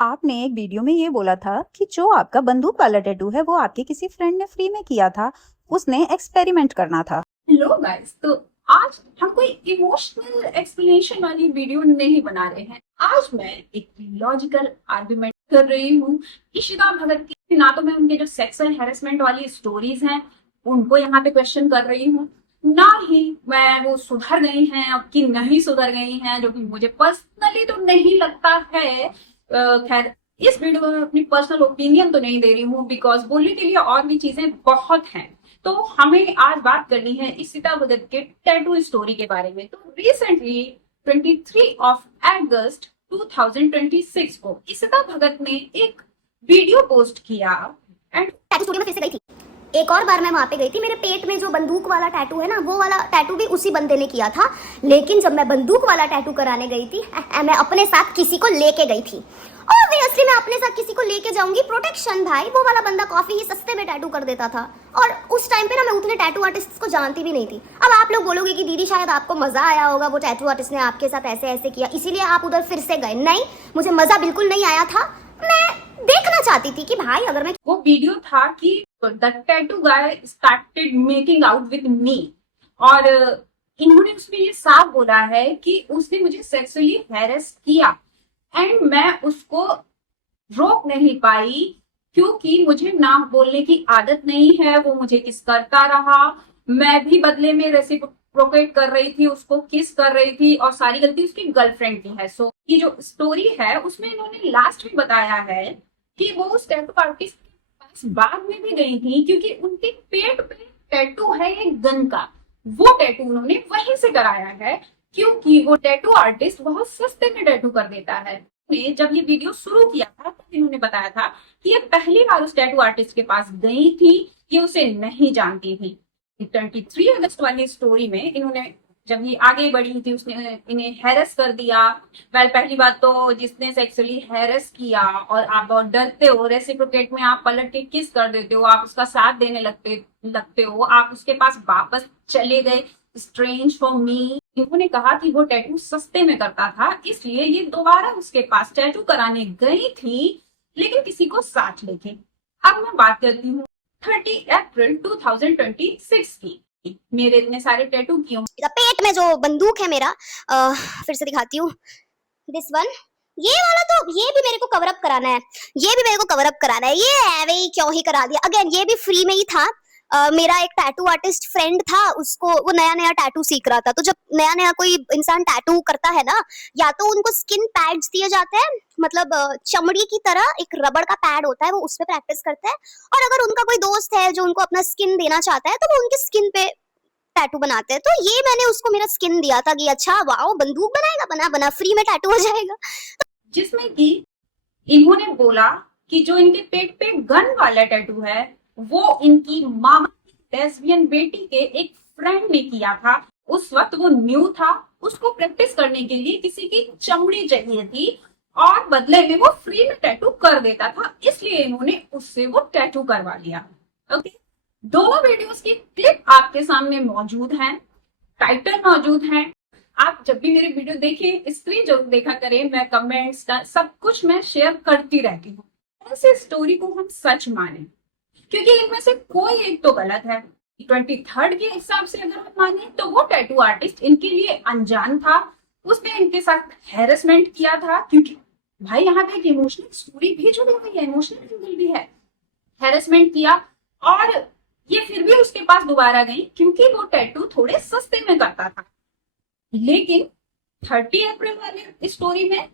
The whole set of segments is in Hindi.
आपने एक वीडियो में ये बोला था कि जो आपका बंदूक वाला टैटू है वो आपके किसी फ्रेंड ने फ्री में किया था। उसने एक्सपेरिमेंट करना था। Hello guys. तो आज हम कोई इमोशनल एक्सप्लेनेशन वाली वीडियो नहीं बना रहे हैं। आज मैं एक लॉजिकल आर्गुमेंट कर रही हूँ इशिता भगत की। ना तो मैं उनके जो सेक्सुअल हैरेसमेंट वाली स्टोरीज हैं उनको यहाँ पे क्वेश्चन कर रही हूँ, ना ही मैं वो सुधर गई हैं अब कि नहीं सुधर गई हैं, जो कि मुझे पर्सनली तो नहीं लगता है। खैर, इस वीडियो में अपनी पर्सनल ओपिनियन तो नहीं दे रही हूँ बिकॉज बोलने के लिए और भी चीजें बहुत हैं। तो हमें आज बात करनी है इशिता भगत के टैटू स्टोरी के बारे में। तो रिसेंटली 23 ऑफ अगस्त 2026 को इशिता भगत ने एक वीडियो पोस्ट किया एंड टैटू स्टूडियो में फिर से गई थी। एक और बार मैं वहां पे गई थी। मेरे पेट में जो बंदूक वाला टैटू है ना, वो वाला टैटू भी उसी बंदे ने किया था। लेकिन जब मैं बंदूक वाला टैटू कराने गई थी, मैं अपने साथ किसी को लेके गई थी। ऑब्वियसली मैं अपने साथ किसी को लेके जाऊंगी, प्रोटेक्शन भाई। वो वाला बंदा काफी ही सस्ते में टैटू कर देता था। और उस टाइम पे ना मैं उतने टैटू आर्टिस्ट को जानती भी नहीं थी। अब आप लोग बोलोगे कि दीदी शायद आपको मजा आया होगा, वो टैटू आर्टिस्ट ने आपके साथ ऐसे ऐसे किया इसीलिए आप उधर फिर से गए। नहीं, मुझे मजा बिल्कुल नहीं आया था। मैं देखना चाहती थी कि भाई अगर मैं वो वीडियो था कि the tattoo guy started making out with me. और इन्होंने उसमें ये साफ बोला है कि उसने मुझे सेक्सुअली हैरेस किया एंड मैं उसको रोक नहीं पाई क्योंकि मुझे ना बोलने की आदत नहीं है। वो मुझे किस करता रहा, मैं भी बदले में रेसिप्रोकेट कर रही थी, उसको किस कर रही थी और सारी गलती उसकी गर्लफ्रेंड की है। सो ये जो स्टोरी है उसमें इन्होंने लास्ट में बताया है कि वो उस टैटू आर्टिस्ट के पास बाद में भी गई थी क्योंकि उनके पेट पे टैटू है एक गन का। वो टैटू उन्होंने वहीं से कराया है क्योंकि वो टैटू आर्टिस्ट बहुत सस्ते में टैटू कर देता है। ने जब ये वीडियो शुरू किया था तब इन्होंने बताया था कि ये पहली बार उस टैटू आर्टिस्ट के पास गई थी, ये उसे नहीं जानती थी। 23 अगस्त वाली स्टोरी में इन्होंने जब ये आगे बढ़ी थी उसने इन्हें हैरेस कर दिया। वेल, पहली बात तो जिसने सेक्सुअली हैरेस किया और आप बहुत डरते हो, रेसिप्रोकेट में आप पलट के किस कर देते हो, आप उसका साथ देने लगते लगते हो, आप उसके पास वापस चले गए। Strange for me. इन्होंने कहा कि वो टैटू सस्ते में करता था इसलिए ये दोबारा उसके पास टैटू कराने गई थी, लेकिन किसी को साथ लेके। अब मैं बात करती हूँ 30 अप्रैल 2026 की। मेरे इतने सारे टैटू क्यों? पेट में जो बंदूक है मेरा, फिर से दिखाती हूँ। दिस वन, ये वाला तो ये भी मेरे को कवर अप कराना है। ये भी मेरे को कवर अप कराना है। ये है भाई, क्यों ही करा दिया। अगेन ये भी फ्री में ही था। मेरा एक टैटू आर्टिस्ट फ्रेंड था, उसको वो नया नया टैटू सीख रहा था। तो जब नया नया कोई इंसान टैटू करता है ना, या तो उनको स्किन पैड्स दिए जाते हैं, मतलब चमड़ी की तरह एक रबड़ का पैड होता है, वो उस पे प्रैक्टिस करते हैं। और अगर उनका कोई दोस्त है जो उनको अपना स्किन देना चाहता है तो वो उनकी स्किन पे टैटू बनाते हैं। तो ये मैंने उसको मेरा स्किन दिया था कि अच्छा वाओ, बंदूक बनाएगा, बना बना फ्री में टैटू हो जाएगा। जिसमें कि इन्होंने बोला कि जो इनके पेट पे गन वाला टैटू है वो इनकी मामा की लेस्बियन बेटी के एक फ्रेंड ने किया था। उस वक्त वो न्यू था, उसको प्रैक्टिस करने के लिए किसी की चमड़ी चाहिए थी और बदले में वो फ्री में टैटू कर देता था, इसलिए इन्होंने उससे वो टैटू करवा लिया। ओके, दोनों वीडियोस की क्लिप आपके सामने मौजूद है, टाइटल मौजूद है। आप जब भी मेरे वीडियो देखें स्क्रीन जरूर देखा करें। मैं कमेंट्स का सब कुछ मैं शेयर करती रहती हूँ। ऐसे स्टोरी को हम सच माने क्योंकि इनमें से कोई एक तो गलत है। 23rd के हिसाब से अगर हम माने तो वो टैटू आर्टिस्ट इनके लिए अनजान था, उसने इनके साथ हैरेसमेंट किया था क्योंकि भाई यहाँ पे एक इमोशनल स्टोरी भी जुड़ी हुई है, इमोशनल एंगल भी है। हैरेसमेंट किया और ये फिर भी उसके पास दोबारा गई क्योंकि वो टैटू थोड़े सस्ते में करता था। लेकिन 30 अप्रैल वाले स्टोरी में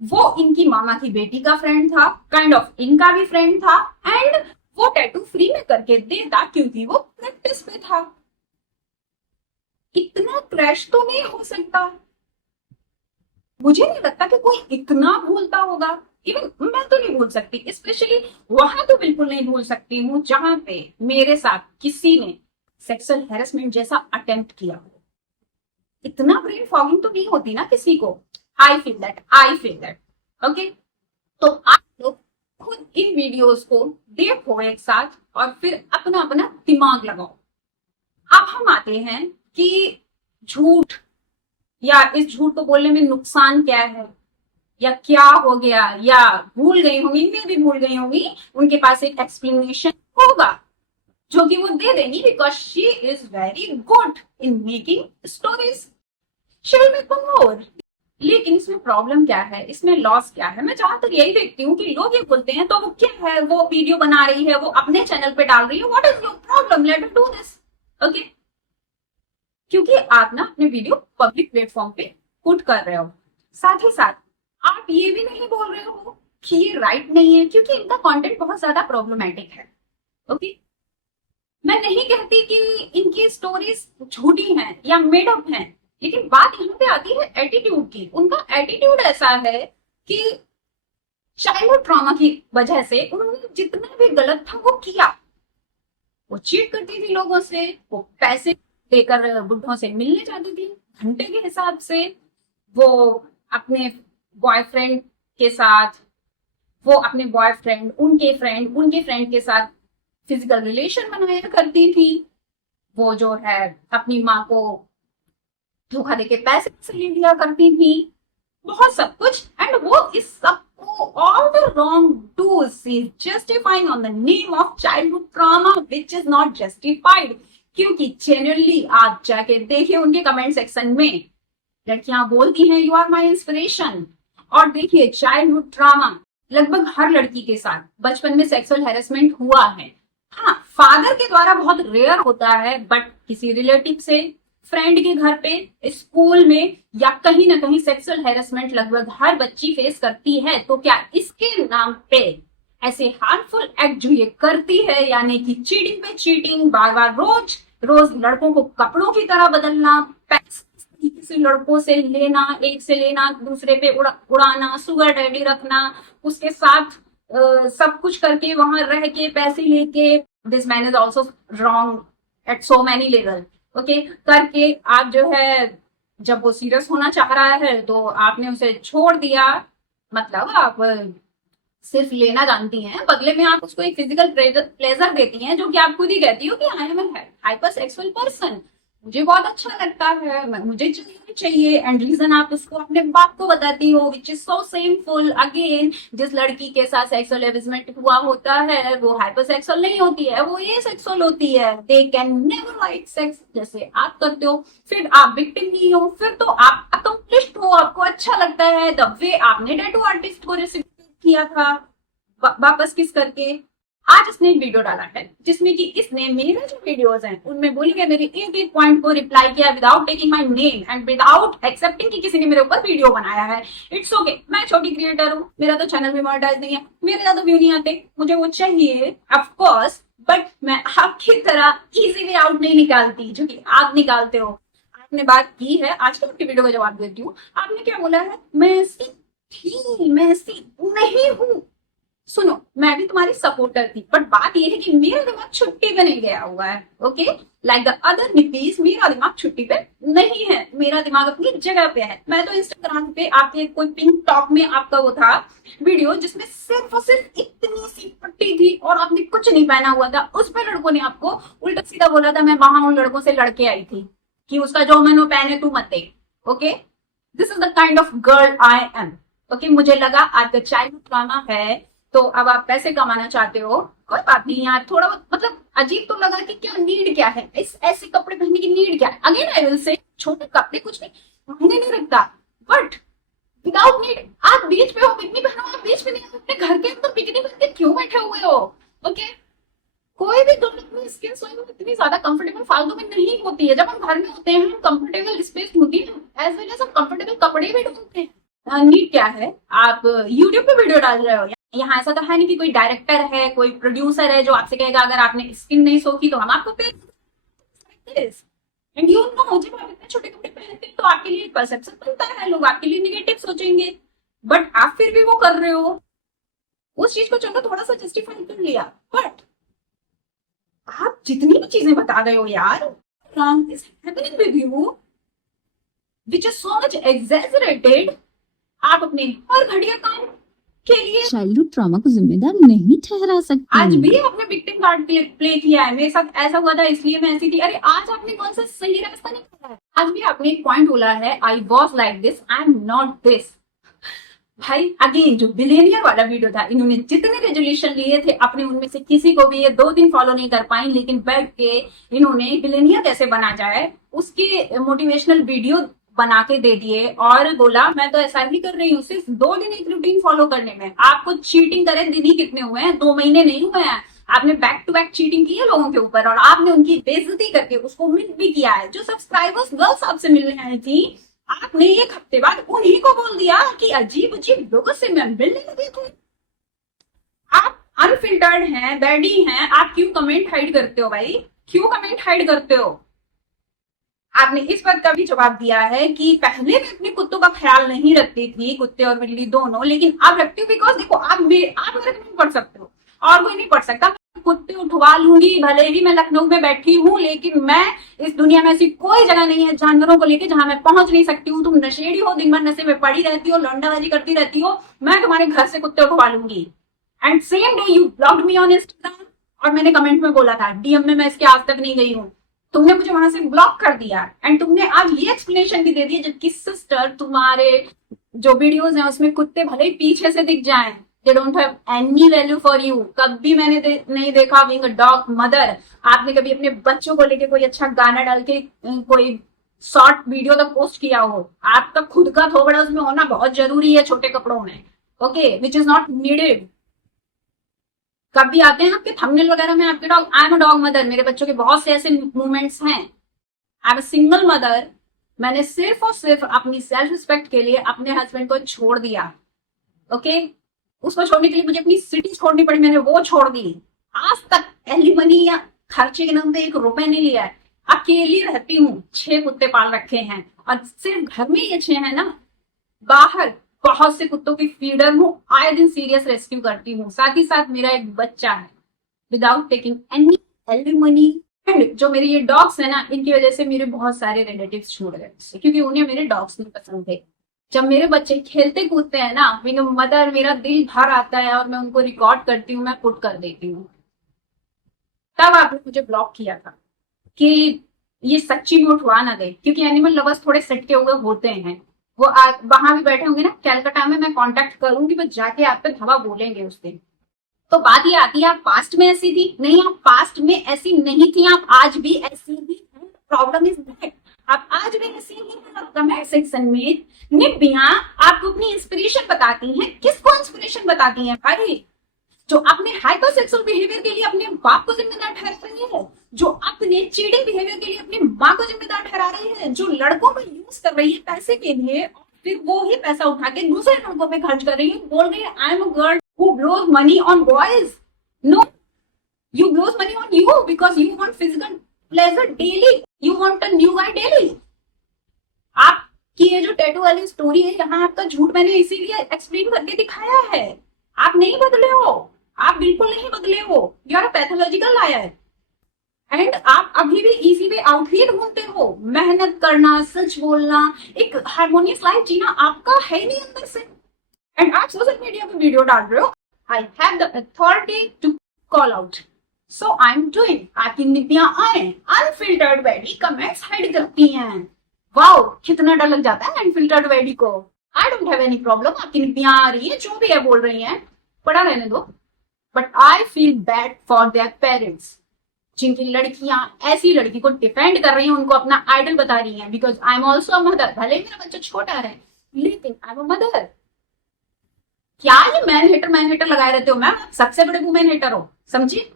वो इनकी मामा की बेटी का फ्रेंड था, काइंड ऑफ इनका भी फ्रेंड था एंड वो टैटू फ्री में करके देता क्योंकि वो प्रैक्टिस पे था। इतना क्रैश तो नहीं हो सकता। मुझे नहीं लगता कि कोई इतना भूलता होगा। इवन मैं तो नहीं भूल सकती, स्पेशली वहां तो बिल्कुल नहीं भूल सकती हूँ जहां पे मेरे साथ किसी ने सेक्सुअल हैरेसमेंट जैसा अटेम्प्ट किया हो। इतना ब्रेन फॉगिंग तो नहीं होती ना किसी को। I feel that. ओके, तो आप लोग खुद इन वीडियोस को देखो एक साथ और फिर अपना अपना दिमाग लगाओ। अब हम आते हैं कि झूठ या इस झूठ को बोलने में नुकसान क्या है। या क्या हो गया या भूल गई होंगी, मैं भी भूल गई होंगी, उनके पास एक एक्सप्लेनेशन होगा जो कि वो दे देंगी, because she is very good in making stories, she will make more. लेकिन इसमें प्रॉब्लम क्या है, इसमें लॉस क्या है? मैं जहां तक यही देखती हूँ कि लोग ये बोलते हैं तो वो क्या है, वो वीडियो बना रही है, वो अपने चैनल पे डाल रही है, what is your problem, let me do this. Okay, क्योंकि आप ना अपने वीडियो पब्लिक प्लेटफॉर्म पे पुट कर रहे हो, साथ ही साथ आप ये भी नहीं बोल रहे हो कि ये राइट नहीं है, क्योंकि इनका कंटेंट बहुत ज्यादा प्रॉब्लमेटिक है। ओके, मैं नहीं कहती कि इनकी स्टोरीज झूठी हैं या मेड अप हैं, लेकिन बात यहाँ पे आती है एटीट्यूड की। उनका एटीट्यूड ऐसा है कि चाइल्डहुड ट्रॉमा की वजह से उन्होंने जितना भी गलत था वो किया। वो चीट करती थी लोगों से, वो पैसे देकर बुढ़ों से मिलने जाती थी घंटे के हिसाब से, वो अपने बॉयफ्रेंड के साथ, वो अपने बॉयफ्रेंड उनके फ्रेंड के साथ फिजिकल रिलेशन बनाया करती थी, वो जो है अपनी माँ को धोखा देके पैसे से ले लिया करती थी, बहुत सब कुछ। एंड वो इस सबको all the wrong does is justifying on the name of childhood trauma which is not justified. क्योंकि जेन्युइनली आप जाके देखिए उनके कमेंट सेक्शन में लड़कियां बोलती हैं यू आर माई इंस्पिरेशन। और देखिए चाइल्डहुड ट्रॉमा लगभग हर लड़की के साथ बचपन में सेक्सुअल हैरेसमेंट हुआ है। हाँ, फादर के द्वारा बहुत रेयर होता है, बट किसी रिलेटिव से, फ्रेंड के घर पे, स्कूल में या कहीं ना कहीं सेक्सुअल हैरेसमेंट लगभग हर बच्ची फेस करती है। तो क्या इसके नाम पे ऐसे हार्मफुल एक्ट जो ये करती है, यानी कि चीटिंग पे चीटिंग, बार बार रोज रोज लड़कों को कपड़ों की तरह बदलना, पैसे किसी लड़कों से लेना, एक से लेना दूसरे पे उड़ाना, सुगर डैडी रखना, उसके साथ सब कुछ करके वहां रह के पैसे लेके, this man is also wrong at so many level. Okay, करके आप जो है जब वो सीरियस होना चाह रहा है तो आपने उसे छोड़ दिया, मतलब आप सिर्फ लेना जानती हैं, बदले में आप उसको एक फिजिकल प्लेजर देती हैं, जो कि आप खुद ही कहती हो कि I am hyper sexual person, मुझे बहुत अच्छा लगता है, मुझे चाहिए। एंड रीजन आप उसको अपने बाप को बताती हो, which is so shameful. Again, जिस लड़की के साथ सेक्सुअल हेरेसमेंट हुआ होता है वो हाइपर सेक्सुअल नहीं होती है, वो ये सेक्सुअल होती है। They can never like sex जैसे आप करते हो। फिर आप विक्टिम नहीं हो, फिर तो आप अकम्प्लिश्ड हो, आपको अच्छा लगता है द वे आपने टैटू आर्टिस्ट को रिसीव किया था वापस किस करके। आज इसने एक वीडियो डाला है जिसमें कि इसने मेरे जो वीडियोस हैं उनमें बोली है मेरे एक एक पॉइंट को रिप्लाई किया without taking my name and without accepting कि किसी ने मेरे ऊपर वीडियो बनाया है। इट्स ओके, मैं छोटी क्रिएटर हूँ, मेरा तो चैनल भी मोनेटाइज नहीं है, मेरे ज्यादा व्यू नहीं आते, मुझे वो चाहिए ऑफ कोर्स, बट मैं आपकी तरह इजी वे आउट नहीं निकालती जो कि आप निकालते हो। आपने बात की है, आज तो आपकी वीडियो का जवाब देती हूँ। आपने क्या बोला है, मैं ऐसी थी, मैं ऐसी नहीं हूँ। सुनो, मैं भी तुम्हारी सपोर्टर थी, बट बात यह है कि मेरा दिमाग छुट्टी पे नहीं गया हुआ है। ओके, लाइक द अदर निपीज, मेरा दिमाग छुट्टी पे नहीं है, मेरा दिमाग अपनी जगह पे है। मैं तो इंस्टाग्राम पे आपके कोई पिंक टॉप में आपका वो था वीडियो जिसमें सिर्फ और सिर्फ इतनी सी पट्टी थी और आपने कुछ नहीं पहना हुआ था, उस पर लड़कों ने आपको उल्टा सीधा बोला था। मैं वहां उन लड़कों से लड़के आई थी कि उसका जो मैंने पहने तू मत देख। Okay, this is the kind of girl I am. Okay, मुझे लगा आपका चाइल्डहुड ट्रॉमा है तो अब आप पैसे कमाना चाहते हो, कोई बात नहीं यार, थोड़ा मतलब अजीब तो लगा कि क्या नीड क्या है, इस ऐसे कपड़े पहनने की नीड क्या है। अगेन आई विल से छोटे कपड़े कुछ नहीं मायने नहीं रखता, बट विदाउट नीड आप बीच पे हो, बिकनी पहनो, आप बीच पे नहीं, अपने घर के अंदर बिकनी पहन के क्यों बैठे हुए हो। ओके, कोई भी अपनी स्किन स्वयं इतनी ज्यादा कंफर्टेबल फालतू में नहीं होती है। जब हम घर में होते हैं कंफर्टेबल स्पेस होती है, एज वेल एज हम कंफर्टेबल कपड़े भी ढूंढते हैं। नीड क्या है, आप यूट्यूब पे वीडियो डाल रहे हो, यहाँ ऐसा तो है नहीं कि कोई डायरेक्टर है, कोई प्रोड्यूसर है जो आपसे कहेगा अगर आपने स्किन नहीं सोखी तो हम आपको पे। एंड यू नो, जब आप इतने छोटे कपड़े पहनते हैं तो आपके लिए परसेप्शन बनता है, लोग आपके लिए निगेटिव सोचेंगे, बट आप फिर भी वो कर रहे हो। उस चीज को चलो थोड़ा सा जस्टिफाई कर लिया, बट आप जितनी भी चीजें बता रहे हो यार, wrong is happening with you, which is so much exaggerated। आप अपने हर घड़िया काम के लिए चाइल्डहुड ट्रॉमा को जिम्मेदार नहीं ठहरा सकती। आज भी आपने विक्टिम कार्ड प्ले किया है, मेरे साथ ऐसा हुआ था इसलिए मैं ऐसी थी। अरे आज आपने कौन सा सही रास्ता निकाला है? आज भी आपने एक पॉइंट बोला है, I was like this, I am not this. भाई अगेन जो बिलियनियर वाला वीडियो था, इन्होंने जितने रेजोल्यूशन लिए थे अपने, उनमें से किसी को भी ये 2 दिन फॉलो नहीं कर पाई, लेकिन बैठ के इन्होंने बिलियनियर कैसे बना जाए उसके मोटिवेशनल वीडियो बना के दे दिए और बोला मैं तो ऐसा ही कर रही हूँ सिर्फ 2 दिन एक रूटीन फॉलो करने में। आपको चीटिंग करे दिन ही कितने हुए हैं, 2 महीने नहीं हुए हैं। आपने बैक टू बैक चीटिंग की है लोगों के ऊपर और आपने उनकी बेइज्जती करके उसको मिट भी किया है। जो सब्सक्राइबर्स गर्ल्स आपसे मिलने आई थी, आपने एक हफ्ते बाद उन्हीं को बोल दिया कि अजीब अजीब लोगों से मैं मिलने लगे थे। आप अनफिल्टर्ड हैं, बैडी हैं, आप क्यों कमेंट हाइड करते हो भाई? क्यों कमेंट हाइड करते हो? आपने इस बात का भी जवाब दिया है कि पहले मैं अपने कुत्तों का ख्याल नहीं रखती थी, कुत्ते और बिल्ली दोनों, लेकिन अब रखती हूँ बिकॉज देखो आप मेरे कमेंट पढ़ सकते हो और कोई नहीं पढ़ सकता। कुत्ते उठवा लूंगी, भले ही मैं लखनऊ में बैठी हूँ, लेकिन मैं इस दुनिया में ऐसी कोई जगह नहीं है जानवरों को लेके जहां मैं पहुंच नहीं सकती हूँ। तुम नशेड़ी हो, दिन भर नशे में पड़ी रहती हो, लौंडाबाजी करती रहती हो, मैं तुम्हारे घर से कुत्ते उठवा लूंगी। And same day you blocked me on Instagram और मैंने कमेंट में बोला था डीएम में मैं इसके आज तक नहीं गई हूँ, तुमने मुझे वहां से ब्लॉक कर दिया। एंड तुमने आज ये एक्सप्लेनेशन भी दे दी जबकि सिस्टर तुम्हारे जो वीडियोस हैं उसमें कुत्ते भले ही पीछे से दिख जाएं, they don't have any value for you। कभी मैंने नहीं देखा being a dog mother आपने कभी अपने बच्चों को लेके कोई अच्छा गाना डाल के कोई शॉर्ट वीडियो तक पोस्ट किया हो। आपका खुद का थोबड़ा उसमें होना बहुत जरूरी है छोटे कपड़ों में, okay, which is not needed. कभी आते हैं आपके थंबनेल वगैरह में आपके dog, I am a dog mother, मेरे बच्चों के बहुत से ऐसे मूवमेंट्स हैं। आई एम अ सिंगल मदर, मैंने सिर्फ और सिर्फ अपनी सेल्फ रिस्पेक्ट के लिए अपने हस्बैंड को छोड़ दिया, ओके। उसको छोड़ने के लिए मुझे अपनी सिटी छोड़नी पड़ी, मैंने वो छोड़ दी। आज तक एलिमनी या खर्चे के नाम पे 1 रुपए नहीं लिया है। अकेली रहती हूँ, 6 कुत्ते पाल रखे हैं और सिर्फ घर में ये 6 है ना, बाहर बहुत से कुत्तों की फीडर हूँ, आए दिन सीरियस रेस्क्यू करती हूँ। साथ ही साथ मेरा एक बच्चा है without taking any alimony. And जो मेरे ये डॉग्स है ना, इनकी वजह से मेरे बहुत सारे रिलेटिव्स छूट गए क्योंकि उन्हें मेरे डॉग्स नहीं पसंद थे। जब मेरे बच्चे खेलते कूदते हैं ना, बिना मदर मेरा दिल भर आता है और मैं उनको रिकॉर्ड करती हूँ, मैं पुट कर देती हूँ। तब आपने मुझे ब्लॉक किया था कि ये सच्ची में उठवा ना दे, क्योंकि एनिमल लवर्स थोड़े सटके हुए होते हैं। वो वहां भी बैठे होंगे ना कैलकाटा में, मैं कांटेक्ट करूंगी, बस जाके आप पे धवा बोलेंगे उस दिन। तो बात ये आती है आप पास्ट में ऐसी थी? नहीं, आप पास्ट में ऐसी नहीं थी, आप आज भी ऐसी ही हैं। प्रॉब्लम इज दैट आप आज भी ऐसी ही हैं। कमेंट सेक्शन में निब्बियां आपको अपनी इंस्पिरेशन बताती हैं। किसको इंस्पिरेशन बताती हैं भाई? जो अपने हाइपर सेक्सुअल बिहेवियर के लिए अपने बाप को जिम्मेदार ठहरा रही है, जो अपने चीटिंग बिहेवियर के लिए अपनी माँ को जिम्मेदार ठहरा रही है, जो लड़कों को यूज कर रही है पैसे के लिए, फिर वो ही पैसा उठा के दूसरे लड़कों पे खर्च कर रही है, बोल रही है I am a girl who blows money on boys. No, you blows money on you because you want physical pleasure daily, you want a new guy daily. आपकी ये जो टैटू वाली स्टोरी है, यहाँ आपका झूठ मैंने इसीलिए एक्सप्लेन करके दिखाया है। आप नहीं बदले हो, आप बिल्कुल नहीं बदले हो, you are a pathological liar. And आप अभी भी इजी वे आउट ही ढूंढते हो। मेहनत करना, सच बोलना, एक हार्मोनियस लाइफ जीना आपका है नहीं अंदर से। एंड आप सोशल मीडिया पे वीडियो डाल रहे हो, I have the authority to call out, so I am doing. आपकी नितियां आए, अनफिल्टर्ड वेडी कमेंट्स हाइड करती हैं। वाओ, कितना डर लग जाता है अनफिल्टर्ड वेडी को। I don't have any problem, आपकी नितियां आ रही है, जो भी है बोल रही हैं, पड़ा रहने दो। But I feel bad for their parents, जिनकी लड़कियां ऐसी लड़की को डिफेंड कर रही हैं, उनको अपना आइडल बता रही हैं। Because I am also a mother, भले मेरा बच्चा छोटा है लेकिन आई एम अ मदर। क्या ये मैन हेटर लगाए रहते हो? मैम आप सबसे बड़े वुमेन हेटर हो, समझिए।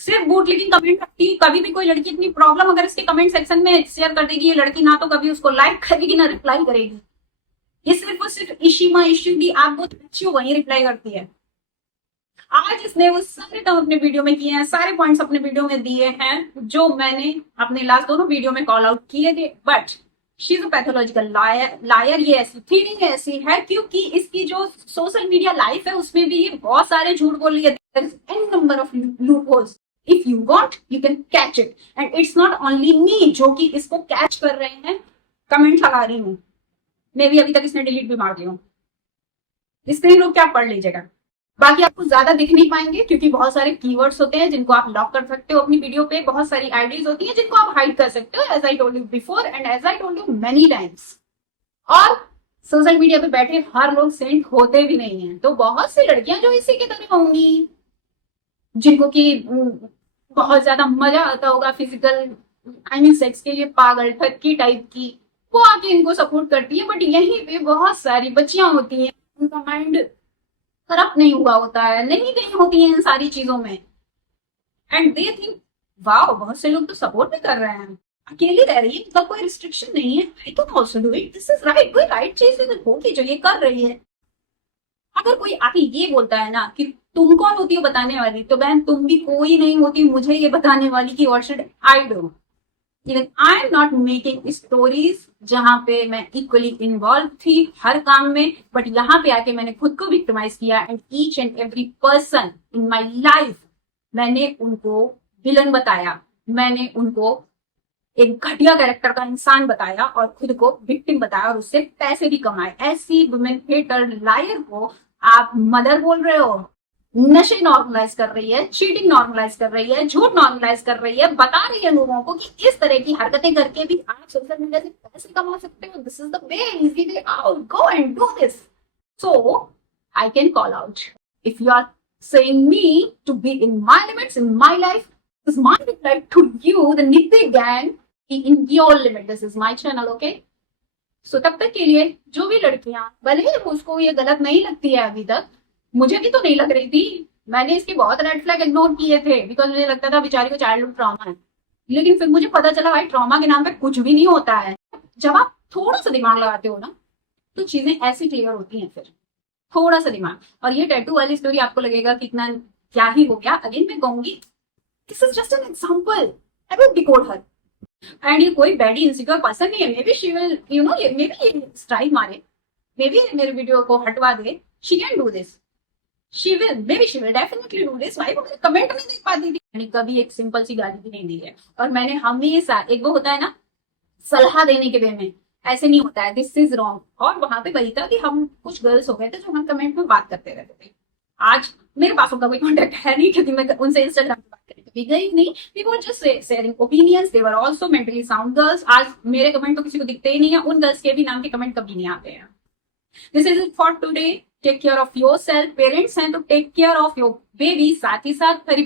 सिर्फ बूट लिखिंग कमेंट रखती हूँ। कभी भी कोई लड़की अपनी प्रॉब्लम अगर इसके कमेंट सेक्शन में शेयर कर देगी, ये लड़की ना तो कभी उसको लाइक करेगी ना रिप्लाई करेगी। ये सिर्फ और सिर्फ इश्यू की आप बहुत अच्छी हो वही रिप्लाई करती है। आज इसने वो सारे काम अपने वीडियो में किए हैं, सारे पॉइंट्स अपने वीडियो में दिए हैं जो मैंने अपने लास्ट दोनों वीडियो में कॉल आउट किए थे। But she is a pathological liar. ये ऐसी फीलिंग ऐसी है क्योंकि इसकी जो सोशल मीडिया लाइफ है उसमें भी ये बहुत सारे झूठ बोल रही है। There is an number of loop holes, if you want you can catch it. And it's not only me जो कि इसको कैच कर रहे हैं, कमेंट लगा रही हूँ मैं भी, अभी तक इसने डिलीट भी मार दी हूँ। स्क्रीन लोग क्या पढ़ लीजिएगा। बाकी आपको ज्यादा दिख नहीं पाएंगे क्योंकि बहुत सारे कीवर्ड्स होते हैं जिनको आप लॉक कर सकते हो अपनी वीडियो पे। बहुत सारी आईडीज होती हैं जिनको आप हाइड कर सकते हो, as I told you before and as I told you many times. और सोशल मीडिया पे बैठे हर लोग सेंट होते भी नहीं है, तो बहुत सी लड़कियां जो इसी की तरह होंगी, जिनको कि बहुत ज्यादा मजा आता होगा फिजिकल सेक्स के लिए, पागल ठक्की टाइप की, वो आके इनको सपोर्ट करती है। बट यहीं पे बहुत सारी बच्चियां होती हैं, उनका माइंड करप्ट नहीं हुआ होता है, नहीं गई होती है इन सारी चीजों में, एंड दे थिंक वाओ बहुत से लोग तो सपोर्ट भी कर रहे हैं, अकेली रह रही है, इनका कोई रिस्ट्रिक्शन नहीं है, I can also do it, this is right, कोई राइट चीज होगी जो ये कर रही है। अगर कोई आके ये बोलता है ना कि तुम कौन होती हो बताने वाली, तो बहन तुम भी कोई नहीं होती मुझे ये बताने वाली कि what should I do. Even I am not making stories जहां पे मैं इक्वली इन्वॉल्व थी हर काम में, बट यहाँ पे आके मैंने खुद को विक्टिमाइज किया, and each and every person in my life मैंने उनको विलन बताया, मैंने उनको एक घटिया कैरेक्टर का इंसान बताया और खुद को विक्टिम बताया और उससे पैसे भी कमाए। ऐसी वुमेन हेटर लायर को आप मदर बोल रहे हो, नशे नॉर्मलाइज कर रही है, चीटिंग नॉर्मलाइज कर रही है, झूठ नॉर्मलाइज कर रही है, बता रही है लोगों को कि इस तरह की हरकतें करके भी आप सोशल मीडिया से पैसे कमा सकते हो, this is the way, easy way out, go and do this. So I can call out if you are saying me to be in my limits in my life, this is my reply to you, the Niti gang, in your limit. This is my channel, okay? So तब तक के लिए जो भी लड़कियां, भले उसको ये गलत नहीं लगती है अभी तक, मुझे भी तो नहीं लग रही थी, मैंने इसके बहुत रेड फ्लैग इग्नोर किए थे बिकॉज मुझे लगता था बेचारी को चाइल्डहुड ट्रॉमा है, लेकिन फिर मुझे पता चला भाई ट्रॉमा के नाम पे कुछ भी नहीं होता है। जब आप थोड़ा सा दिमाग लगाते हो ना तो चीजें ऐसी क्लियर होती हैं, फिर थोड़ा सा दिमाग। और ये टैटू वाली स्टोरी आपको लगेगा कितना क्या ही हो गया, अगेन मैं कहूंगी this is just an example, I will decode her, and ये कोई बैडी इनसिक्योर पर्सन नहीं है, maybe she will you know, maybe ये स्ट्राइक मारे, मे बी मेरे वीडियो को हटवा दे, she can do this, she will, maybe she will definitely do this. भाई मुझे कमेंट नहीं देख पाती थी, मैंने कभी एक सिंपल सी गाली भी नहीं दी है, और मैंने हमेशा, एक वो होता है ना सलाह देने के वे में, ऐसे नहीं होता है, दिस इज रॉन्ग। और वहां पे वही था कि हम कुछ गर्ल्स हो गए थे जो हम कमेंट में बात करते रहते थे। आज मेरे पास उनका कोई कॉन्टेक्ट है नहीं, क्योंकि मैं उनसे इंस्टाग्राम पे बात करने कभी गई नहीं, we were just sharing opinions, they were also mentally sound girls. आज मेरे कमेंट तो किसी को दिखते ही नहीं है, उन गर्ल्स के भी नाम के कमेंट कभी नहीं आते हैं। This is it for today, take care of your self, parents हैं तो take care of your baby, साथ ही साथ मेरी